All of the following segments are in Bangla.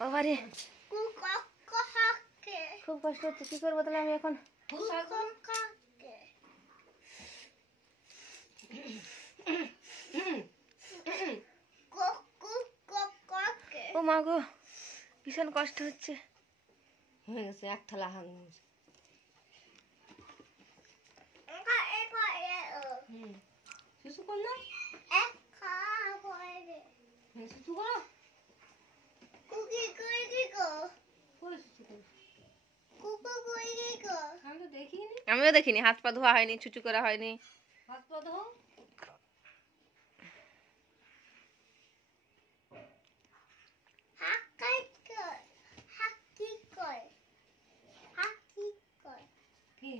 বাবারে খুব কষ্ট হচ্ছে, কি করবো তাহলে আমি এখন? ও মা গো, ভীষণ কষ্ট হচ্ছে। হয়ে গেছে এক থালা হাং। শিশু কর না, শিশু করো। আমি তো দেখিনি, আমিও দেখিনি, হাত পা ধোয়া হয়নি, ছুচু করা হয়নি। হাত পা ধো। কি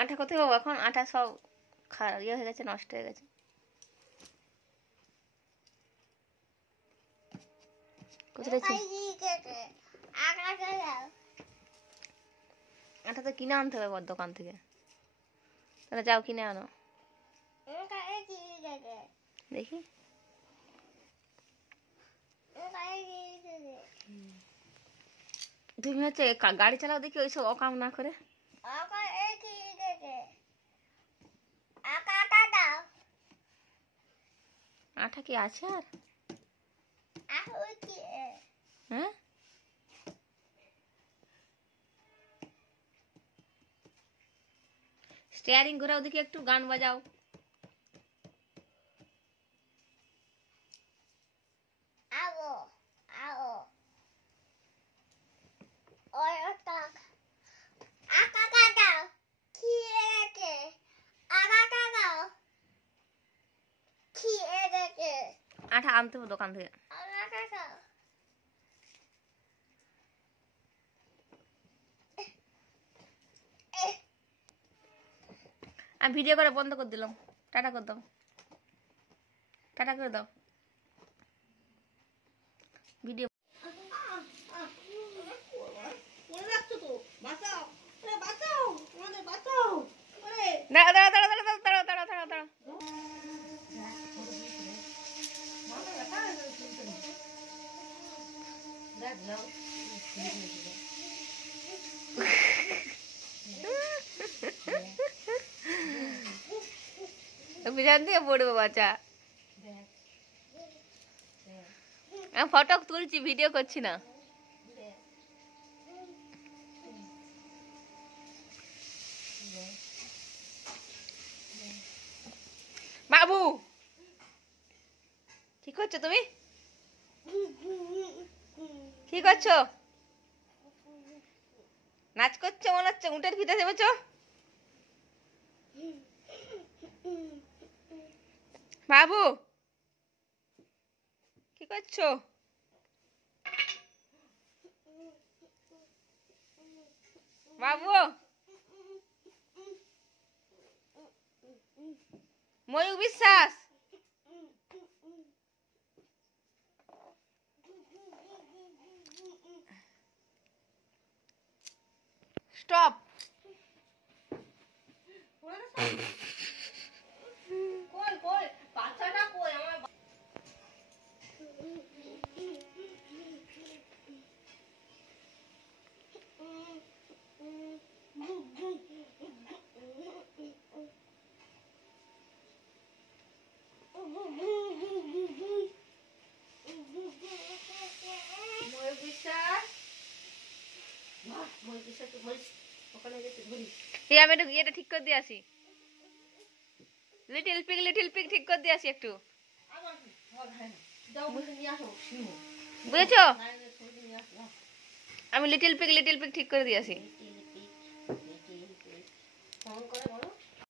আটা কোথায় পাবো এখন? আটা সব ইয়ে হয়ে গেছে, নষ্ট হয়ে গেছে। আটা তো কিনে আনতে হবে দোকান থেকে, তাহলে যাও কিনে আনো। দেখি তুমি হচ্ছে গাড়ি চালাও দেখি, ওইসব অকাম না করে। আটা কি আছে আর? হ্যাঁ, স্টিয়ারিং ঘোরাও দেখি, একটু গান বাজাও। আটা আনতে হবে দোকান থেকে। আমি ভিডিও করে বন্ধ করে দিলাম, টাটা করে দাও, টাটা করে দাও ভিডিও। দাঁড়া দাঁড়া দাঁড়া দাঁড়া দাঁড়া দাঁড়া দাঁড়া দাঁড়া। বিছান দিয়ে পড়বো বাচ্চা। আমি ফটো তুলছি, ভিডিও করছি না। বাবু কি করছো তুমি? কি করছো? নাচ করছো মনে হচ্ছে, উটের ফিতে চেপেছো। বাবু কি করছো? বাবু ময়ূর বিশ্বাস, স্টপ। আমি একটু ইয়েটা ঠিক করে দিয়ে আসি, লিটিল পিক ঠিক করে দিয়ে আসি একটু। বুঝেছো? নারায়ণের ছবি নিয়ে আসলাম। আমি লিটিল পিক ঠিক করে দিয়েছি। ফোন করে বলো